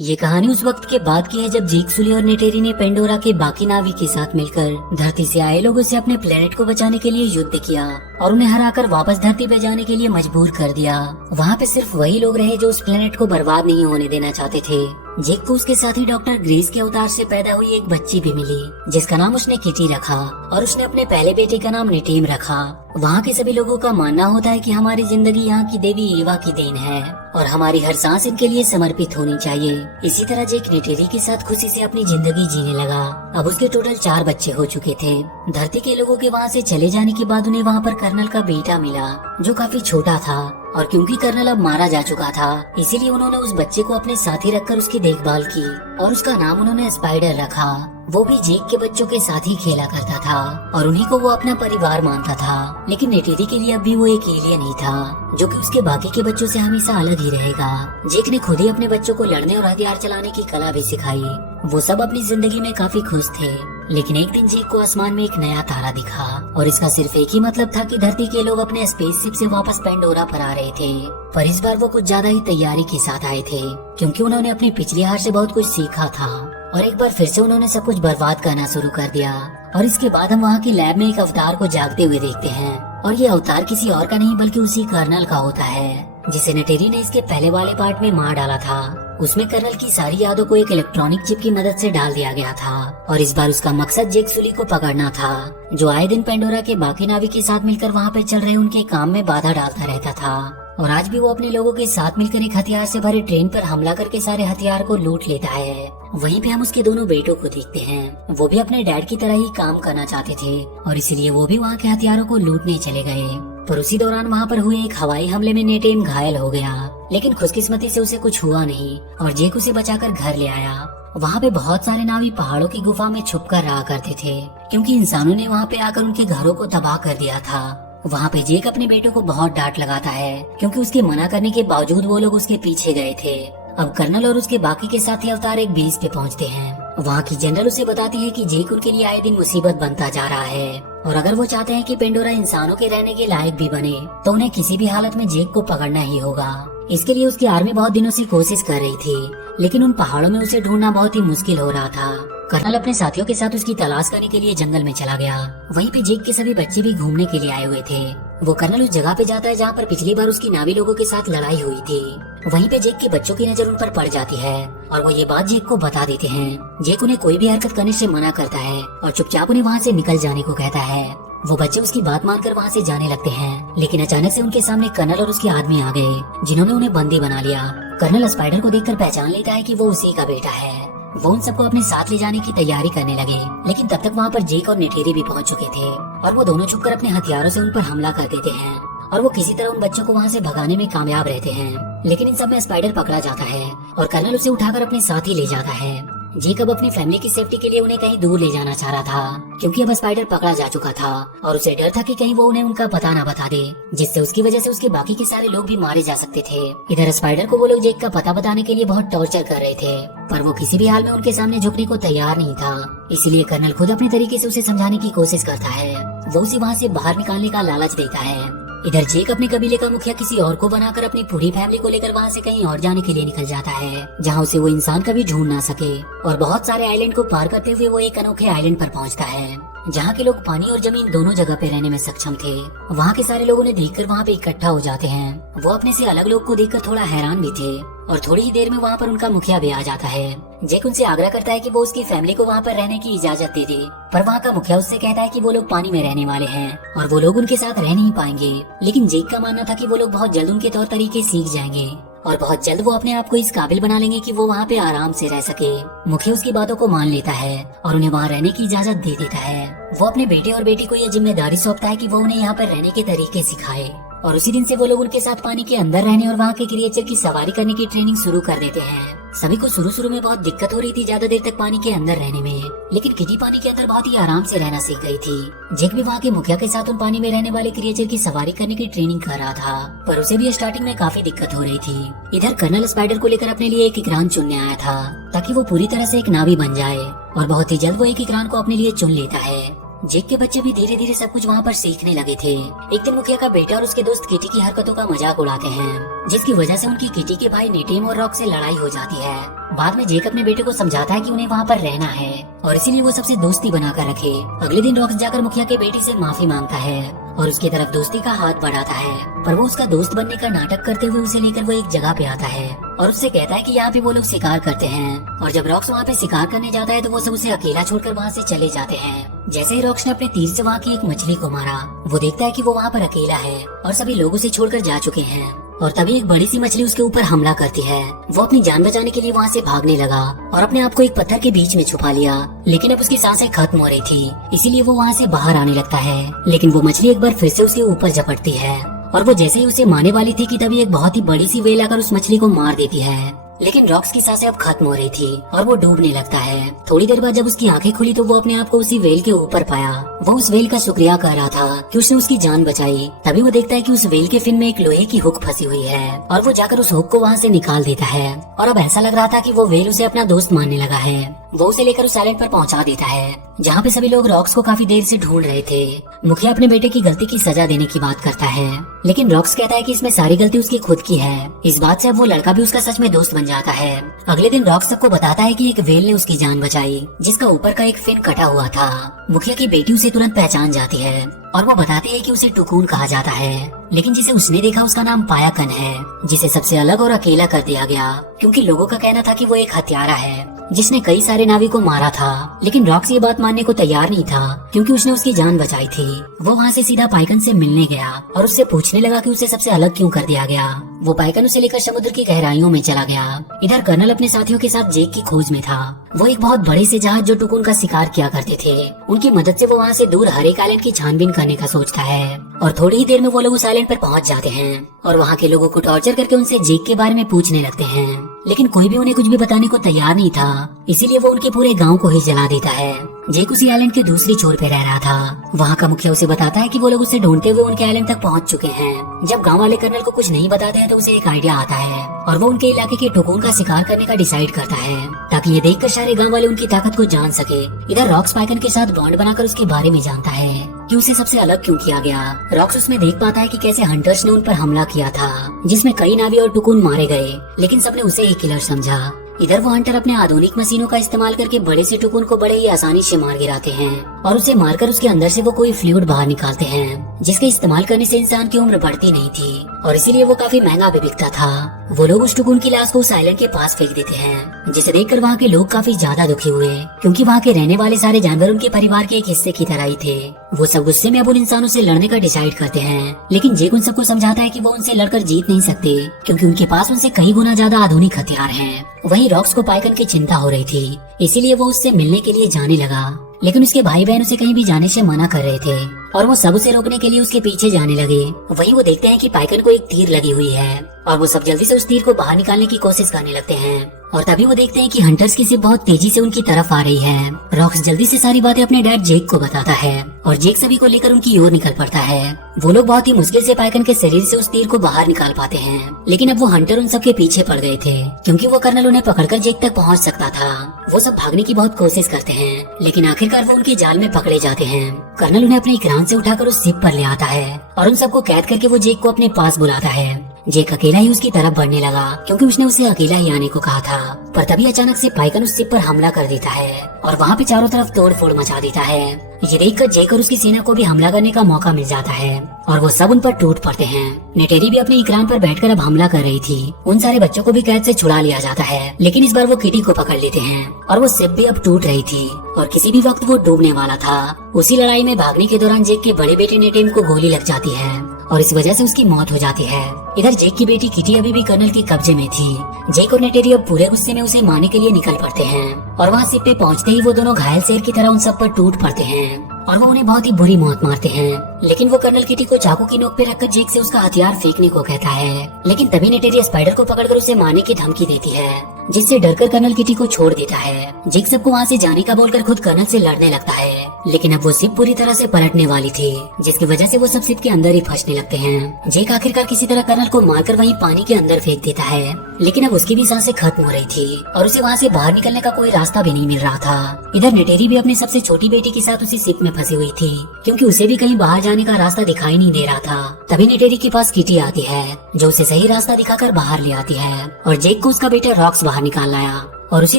ये कहानी उस वक्त के बाद की है जब जेक सुली और नेटेरी ने पेंडोरा के बाकी नाविक के साथ मिलकर धरती से आए लोगों से अपने प्लेनेट को बचाने के लिए युद्ध किया और उन्हें हराकर वापस धरती पे जाने के लिए मजबूर कर दिया। वहाँ पे सिर्फ वही लोग रहे जो उस प्लेनेट को बर्बाद नहीं होने देना चाहते थे। जेक को उसके साथ ही डॉक्टर ग्रेस के अवतार से पैदा हुई एक बच्ची भी मिली जिसका नाम उसने किटी रखा और उसने अपने पहले बेटे का नाम नेटेम रखा। वहाँ के सभी लोगों का मानना होता है कि हमारी जिंदगी यहाँ की देवी एवा की देन है और हमारी हर सांस इनके लिए समर्पित होनी चाहिए। इसी तरह जेक नेटेरी के साथ खुशी से अपनी जिंदगी जीने लगा। अब उसके टोटल 4 बच्चे हो चुके थे। धरती के लोगों के वहाँ से चले जाने के बाद उन्हें वहाँ पर कर्नल का बेटा मिला जो काफी छोटा था और क्योंकि कर्नल अब मारा जा चुका था इसीलिए उन्होंने उस बच्चे को अपने साथ ही रखकर उसकी देखभाल की और उसका नाम उन्होंने स्पाइडर रखा। वो भी जेक के बच्चों के साथ ही खेला करता था और उन्हीं को वो अपना परिवार मानता था। लेकिन नेटेरी के लिए अब भी वो एक एलियन ही था जो कि उसके बाकी के बच्चों से हमेशा अलग ही रहेगा। जेक ने खुद ही अपने बच्चों को लड़ने और हथियार चलाने की कला भी सिखाई। वो सब अपनी जिंदगी में काफी खुश थे। लेकिन एक दिन जेक को आसमान में एक नया तारा दिखा और इसका सिर्फ एक ही मतलब था कि धरती के लोग अपने स्पेसशिप से वापस पेंडोरा पर आ रहे थे। पर इस बार वो कुछ ज्यादा ही तैयारी के साथ आए थे क्योंकि उन्होंने अपनी पिछली हार से बहुत कुछ सीखा था और एक बार फिर से उन्होंने सब कुछ बर्बाद करना शुरू कर दिया। और इसके बाद हम वहाँ की लैब में एक अवतार को जागते हुए देखते हैं और ये अवतार किसी और का नहीं बल्कि उसी कर्नल का होता है जिसे नेटेरी ने इसके पहले वाले पार्ट में मार डाला था। उसमें कर्नल की सारी यादों को एक इलेक्ट्रॉनिक चिप की मदद से डाल दिया गया था और इस बार उसका मकसद जेक सुली को पकड़ना था जो आए दिन पेंडोरा के बाकी नाविक के साथ मिलकर वहाँ पे चल रहे उनके काम में बाधा डालता रहता था। और आज भी वो अपने लोगों के साथ मिलकर एक हथियार से भरे ट्रेन पर हमला करके सारे हथियार को लूट लेता है। वहीं पे हम उसके दोनों बेटों को देखते हैं। वो भी अपने डैड की तरह ही काम करना चाहते थे और इसीलिए वो भी वहाँ के हथियारों को लूटने चले गए। पर उसी दौरान वहाँ पर हुए एक हवाई हमले में नेटेम घायल हो गया लेकिन खुशकिस्मती से उसे कुछ हुआ नहीं और जेक उसे बचाकर घर ले आया। वहाँ पे बहुत सारे नावी पहाड़ों की गुफा में छुप कर रहा करते थे क्योंकि इंसानों ने वहाँ पे आकर उनके घरों को तबाह कर दिया था। वहाँ पे जेक अपने बेटों को बहुत डांट लगाता है क्योंकि उसके मना करने के बावजूद वो लोग उसके पीछे गए थे। अब कर्नल और उसके बाकी के साथी अवतार एक बेस पे पहुँचते हैं। वहाँ की जनरल उसे बताती है कि जेक उनके लिए आए दिन मुसीबत बनता जा रहा है और अगर वो चाहते हैं कि पेंडोरा इंसानों के रहने के लायक भी बने तो उन्हें किसी भी हालत में जेक को पकड़ना ही होगा। इसके लिए उसकी आर्मी बहुत दिनों से कोशिश कर रही थी लेकिन उन पहाड़ों में उसे ढूंढना बहुत ही मुश्किल हो रहा था। कर्नल अपने साथियों के साथ उसकी तलाश करने के लिए जंगल में चला गया। वहीं पे जेक के सभी बच्चे भी घूमने के लिए आए हुए थे। वो कर्नल उस जगह पे जाता है जहाँ पर पिछली बार उसकी नावी लोगों के साथ लड़ाई हुई थी। वहीं पे जेक के बच्चों की नजर उन पर पड़ जाती है और वो ये बात जेक को बता देते हैं। जेक उन्हें कोई भी हरकत करने से मना करता है और चुपचाप उन्हें वहाँ से निकल जाने को कहता है। वो बच्चे उसकी बात मानकर वहाँ से जाने लगते हैं लेकिन अचानक से उनके सामने कर्नल और उसके आदमी आ गए जिन्होंने उन्हें बंदी बना लिया। कर्नल स्पाइडर को देखकर पहचान लेता है कि वो उसी का बेटा है। वो उन सबको अपने साथ ले जाने की तैयारी करने लगे लेकिन तब तक वहाँ पर जेक और नेटेरी भी पहुँच चुके थे और वो दोनों छुपकर अपने हथियारों से उन पर हमला कर देते हैं और वो किसी तरह उन बच्चों को वहाँ से भगाने में कामयाब रहते हैं। लेकिन इन सब में स्पाइडर पकड़ा जाता है और कर्नल उसे उठाकर अपने साथ ही ले जाता है। जेक अब अपनी फैमिली की सेफ्टी के लिए उन्हें कहीं दूर ले जाना चाह रहा था क्योंकि अब स्पाइडर पकड़ा जा चुका था और उसे डर था कि कहीं वो उन्हें उनका पता ना बता दे जिससे उसकी वजह से उसके बाकी के सारे लोग भी मारे जा सकते थे। इधर स्पाइडर को वो लोग जेक का पता बताने के लिए बहुत टॉर्चर कर रहे थे पर वो किसी भी हाल में उनके सामने झुकने को तैयार नहीं था। इसलिए कर्नल खुद अपने तरीके से उसे समझाने की कोशिश करता है। वो उसे वहाँ से बाहर निकालने का लालच देता है। इधर जेक अपने कबीले का मुखिया किसी और को बनाकर अपनी पूरी फैमिली को लेकर वहाँ से कहीं और जाने के लिए निकल जाता है जहाँ उसे वो इंसान कभी ढूंढ ना सके और बहुत सारे आइलैंड को पार करते हुए वो एक अनोखे आइलैंड पर पहुँचता है जहाँ के लोग पानी और जमीन दोनों जगह पे रहने में सक्षम थे। वहाँ के सारे लोग उन्हें देखकर वहाँ पे इकट्ठा हो जाते हैं। वो अपने से अलग लोग को देखकर थोड़ा हैरान भी थे और थोड़ी ही देर में वहाँ पर उनका मुखिया भी आ जाता है। जेक उनसे आग्रह करता है कि वो उसकी फैमिली को वहाँ पर रहने की इजाजत दे दे पर वहाँ का मुखिया उससे कहता है कि वो लोग पानी में रहने वाले हैं और वो लोग उनके साथ रह नहीं पाएंगे। लेकिन जेक का मानना था कि वो लोग बहुत जल्द उनके तौर तरीके सीख जाएंगे और बहुत जल्द वो अपने आप को इस काबिल बना लेंगे कि वो वहाँ पे आराम से रह सके। मुखिया उसकी बातों को मान लेता है और उन्हें वहाँ रहने की इजाजत दे देता है। वो अपने बेटे और बेटी को यह जिम्मेदारी सौंपता है कि वो उन्हें यहाँ पर रहने के तरीके सिखाए और उसी दिन से वो लोग उनके साथ पानी के अंदर रहने और वहाँ के क्रिएचर की सवारी करने की ट्रेनिंग शुरू कर देते हैं। सभी को शुरू में बहुत दिक्कत हो रही थी ज्यादा देर तक पानी के अंदर रहने में लेकिन किटी पानी के अंदर बहुत ही आराम से रहना सीख गई थी। जेक भी वहाँ के मुखिया के साथ उन पानी में रहने वाले क्रिएचर की सवारी करने की ट्रेनिंग कर रहा था पर उसे भी स्टार्टिंग में काफी दिक्कत हो रही थी। इधर कर्नल स्पाइडर को लेकर अपने लिए एक इकरान चुनने आया था ताकि वो पूरी तरह से एक नावी बन जाए और बहुत ही जल्द वो एक इकरान को अपने लिए चुन लेता है। जेक के बच्चे भी धीरे धीरे सब कुछ वहाँ पर सीखने लगे थे। एक दिन मुखिया का बेटा और उसके दोस्त किटी की हरकतों का मजाक उड़ाते हैं, जिसकी वजह से उनकी किटी के भाई नेटिम और रॉक से लड़ाई हो जाती है। बाद में जेक अपने बेटे को समझाता है कि उन्हें वहाँ पर रहना है और इसीलिए वो सबसे दोस्ती बनाकर रखे। अगले दिन रॉक्स जाकर मुखिया के बेटे से माफी मांगता है और उसकी तरफ दोस्ती का हाथ बढ़ाता है, पर वो उसका दोस्त बनने का नाटक करते हुए उसे लेकर वो एक जगह पे आता है और उससे कहता है कि यहाँ पे वो लोग शिकार करते हैं। और जब रॉक्स वहाँ पे शिकार करने जाता है तो वो सब उसे अकेला छोड़कर वहाँ से चले जाते हैं। जैसे ही रॉक्स ने अपने तीर से वहाँ की एक मछली को मारा, वो देखता है कि वो वहाँ पर अकेला है और सभी लोग उसे छोड़कर जा चुके हैं। और तभी एक बड़ी सी मछली उसके ऊपर हमला करती है। वो अपनी जान बचाने के लिए वहाँ से भागने लगा और अपने आप को एक पत्थर के बीच में छुपा लिया, लेकिन अब उसकी सांसें खत्म हो रही थी, इसीलिए वो वहाँ से बाहर आने लगता है। लेकिन वो मछली एक बार फिर से उसके ऊपर झपटती है और वो जैसे ही उसे मारने वाली थी कि तभी एक बहुत ही बड़ी सी वेल आकर उस मछली को मार देती है। लेकिन रॉक्स की सांसें अब खत्म हो रही थी और वो डूबने लगता है। थोड़ी देर बाद जब उसकी आंखें खुली तो वो अपने आप को उसी वेल के ऊपर पाया। वो उस वेल का शुक्रिया कर रहा था कि उसने उसकी जान बचाई। तभी वो देखता है कि उस वेल के फिन में एक लोहे की हुक फंसी हुई है और वो जाकर उस हुक को वहाँ से निकाल देता है। और अब ऐसा लग रहा था कि वो वेल उसे अपना दोस्त मानने लगा है। वो उसे लेकर उस आइलैंड पर पहुँचा देता है जहाँ पे सभी लोग रॉक्स को काफी देर से ढूंढ रहे थे। मुखिया अपने बेटे की गलती की सजा देने की बात करता है, लेकिन रॉक्स कहता है कि इसमें सारी गलती उसकी खुद की है। इस बात से अब वो लड़का भी उसका सच में दोस्त बन जाता है। अगले दिन रॉक्स सबको बताता है कि एक वेल ने उसकी जान बचाई, जिसका ऊपर का एक फिन कटा हुआ था। मुखिया की बेटी उसे तुरंत पहचान जाती है और वो बताती है कि उसे टुकून कहा जाता है, लेकिन जिसे उसने देखा उसका नाम पायाकन है, जिसे सबसे अलग और अकेला कर दिया गया क्योंकि लोगों का कहना था कि वो एक हत्यारा है जिसने कई सारे नाविक को मारा था। लेकिन रॉक्स ये बात मानने को तैयार नहीं था क्योंकि उसने उसकी जान बचाई थी। वो वहाँ से सीधा पाइकन से मिलने गया और उससे पूछने लगा कि उसे सबसे अलग क्यों कर दिया गया। वो पाइकन उसे लेकर समुद्र की गहराइयों में चला गया। इधर कर्नल अपने साथियों के साथ जेक की खोज में था। वो एक बहुत बड़े से जहाज जो टुकुन का शिकार किया करते थे, उनकी मदद से वो वहाँ से दूर हर एक आइलैंड की छानबीन करने का सोचता है। और थोड़ी ही देर में वो लोग उस आइलैंड पर पहुँच जाते हैं और वहाँ के लोगों को टॉर्चर करके उनसे जेक के बारे में पूछने लगते हैं, लेकिन कोई भी उन्हें कुछ भी बताने को तैयार नहीं था, इसीलिए वो उनके पूरे गांव को ही जला देता है। जेक उसी आइलैंड के दूसरी छोर पे रह रहा था। वहाँ का मुखिया उसे बताता है कि वो लोग उसे ढूंढते हुए उनके आइलैंड तक पहुँच चुके हैं। जब गांव वाले कर्नल को कुछ नहीं बताते हैं तो उसे एक आइडिया आता है और वो उनके इलाके के टुकुन का शिकार करने का डिसाइड करता है ताकि ये देखकर सारे गांव वाले उनकी ताकत को जान सके। इधर रॉक्स पाइकन के साथ बॉन्ड बनाकर उसके बारे में जानता है कि उसे सबसे अलग क्यों किया गया। रॉक्स उसमें देख पाता है कि कैसे हंटर्स ने उन पर हमला किया था जिसमें कई नावी और टुकुन मारे गए, लेकिन सबने उसे एक किलर समझा। इधर वो हंटर अपने आधुनिक मशीनों का इस्तेमाल करके बड़े से टुकुन को बड़े ही आसानी से मार गिराते हैं और उसे मारकर उसके अंदर से वो कोई फ्लूइड बाहर निकालते हैं जिसके इस्तेमाल करने से इंसान की उम्र बढ़ती नहीं थी और इसीलिए वो काफी महंगा भी बिकता था। वो लोग उस टुकुन की लाश को उस आइलैंड के पास फेंक देते हैं, जिसे देखकर वहाँ के लोग काफी ज्यादा दुखी हुए क्योंकि वहाँ के रहने वाले सारे जानवर उनके परिवार के एक हिस्से की तरह ही थे। वो सब गुस्से में अब उन इंसानों से लड़ने का डिसाइड करते हैं, लेकिन जेक उन सबको समझाता है कि वो उनसे लड़कर जीत नहीं सकते क्योंकि उनके पास उनसे कई गुना ज्यादा आधुनिक हथियार हैं। वहीं रॉक्स को पाइकन की चिंता हो रही थी, इसीलिए वो उससे मिलने के लिए जाने लगा, लेकिन उसके भाई बहन उसे कहीं भी जाने से मना कर रहे थे और वो सब उसे रोकने के लिए उसके पीछे जाने लगे। वहीं वो देखते हैं कि पाइकन को एक तीर लगी हुई है और वो सब जल्दी से उस तीर को बाहर निकालने की कोशिश करने लगते हैं और तभी वो देखते हैं कि हंटर्स की शिप बहुत तेजी से उनकी तरफ आ रही है। रॉक्स जल्दी से सारी बातें अपने डैड जेक को बताता है और जेक सभी को लेकर उनकी ओर निकल पड़ता है। वो लोग बहुत ही मुश्किल से पाइकन के शरीर से उस तीर को बाहर निकाल पाते हैं, लेकिन अब वो हंटर उन सब के पीछे पड़ गए थे क्योंकि वो कर्नल उन्हें पकड़कर जेक तक पहुंच सकता था। वो सब भागने की बहुत कोशिश करते हैं, लेकिन आखिरकार वो उनके जाल में पकड़े जाते हैं। कर्नल उन्हें अपने क्रांत से उठाकर उस शिप पर ले आता है और उन सबको कैद करके वो जेक को अपने पास बुलाता है। जेक अकेला ही उसकी तरफ बढ़ने लगा क्योंकि उसने उसे अकेला ही आने को कहा था, पर तभी अचानक से पाइकन उस शिप पर हमला कर देता है और वहाँ पे चारों तरफ तोड़ फोड़ मचा देता है। ये देखकर जेक और उसकी सेना को भी हमला करने का मौका मिल जाता है और वो सब उन पर टूट पड़ते हैं। नेटेरी भी अपने इकराम पर बैठकर अब हमला कर रही थी। उन सारे बच्चों को भी कैद से छुड़ा लिया जाता है, लेकिन इस बार वो किटी को पकड़ लेते हैं और वो शिप भी अब टूट रही थी और किसी भी वक्त वो डूबने वाला था। उसी लड़ाई में भागने के दौरान जेक के बड़े बेटे नेटेम को गोली लग जाती है और इस वजह से उसकी मौत हो जाती है। इधर जेक की बेटी किटी अभी भी कर्नल के कब्जे में थी। जेक और नेटेरी अब पूरे गुस्से में उसे मारने के लिए निकल पड़ते हैं और वहाँ शिप पे पहुँचते ही वो दोनों घायल शेर की तरह उन सब पर टूट पड़ते हैं और वो उन्हें बहुत ही बुरी मौत मारते हैं। लेकिन वो कर्नल किटी को चाकू की नोक पे रखकर जेक से उसका हथियार फेंकने को कहता है, लेकिन तभी नेटेरी स्पाइडर को पकड़कर उसे मारने की धमकी देती है। जिससे डरकर कर्नल किटी को छोड़ देता है। जेक सबको वहाँ से जाने का बोलकर खुद कर्नल से लड़ने लगता है, लेकिन अब वो शिप पूरी तरह से पलटने वाली थी, जिसकी वजह से वो सब शिप के अंदर ही फंसने लगते हैं। जेक आखिरकार किसी तरह कर्नल को मारकर वहीं पानी के अंदर फेंक देता है, लेकिन अब उसकी भी सांसें खत्म हो रही थी और उसे वहाँ से बाहर निकलने का कोई रास्ता भी नहीं मिल रहा था। इधर नेटेरी भी अपनी सबसे छोटी बेटी के साथ उसी शिप में फंसी हुई थी, क्योंकि उसे भी कहीं बाहर जाने का रास्ता दिखाई नहीं दे रहा था। तभी नेटेरी के पास किटी आती है, जो उसे सही रास्ता दिखाकर बाहर ले आती है और जेक को उसका बेटा रॉक्स बाहर निकाल लाया। और उसी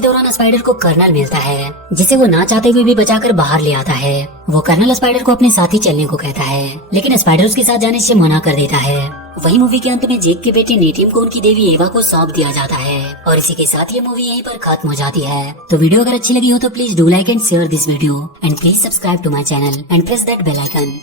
दौरान स्पाइडर को कर्नल मिलता है, जिसे वो ना चाहते हुए भी बचाकर बाहर ले आता है। वो कर्नल स्पाइडर को अपने साथ ही चलने को कहता है, लेकिन स्पाइडर उसके साथ जाने से मना कर देता है। वही मूवी के अंत में जेक के बेटे नेटिम को उनकी देवी एवा को सौंप दिया जाता है और इसी के साथ ये मूवी यहीं पर खत्म हो जाती है। तो वीडियो अगर अच्छी लगी हो तो please do like and share this video and please subscribe to my channel and press that bell icon.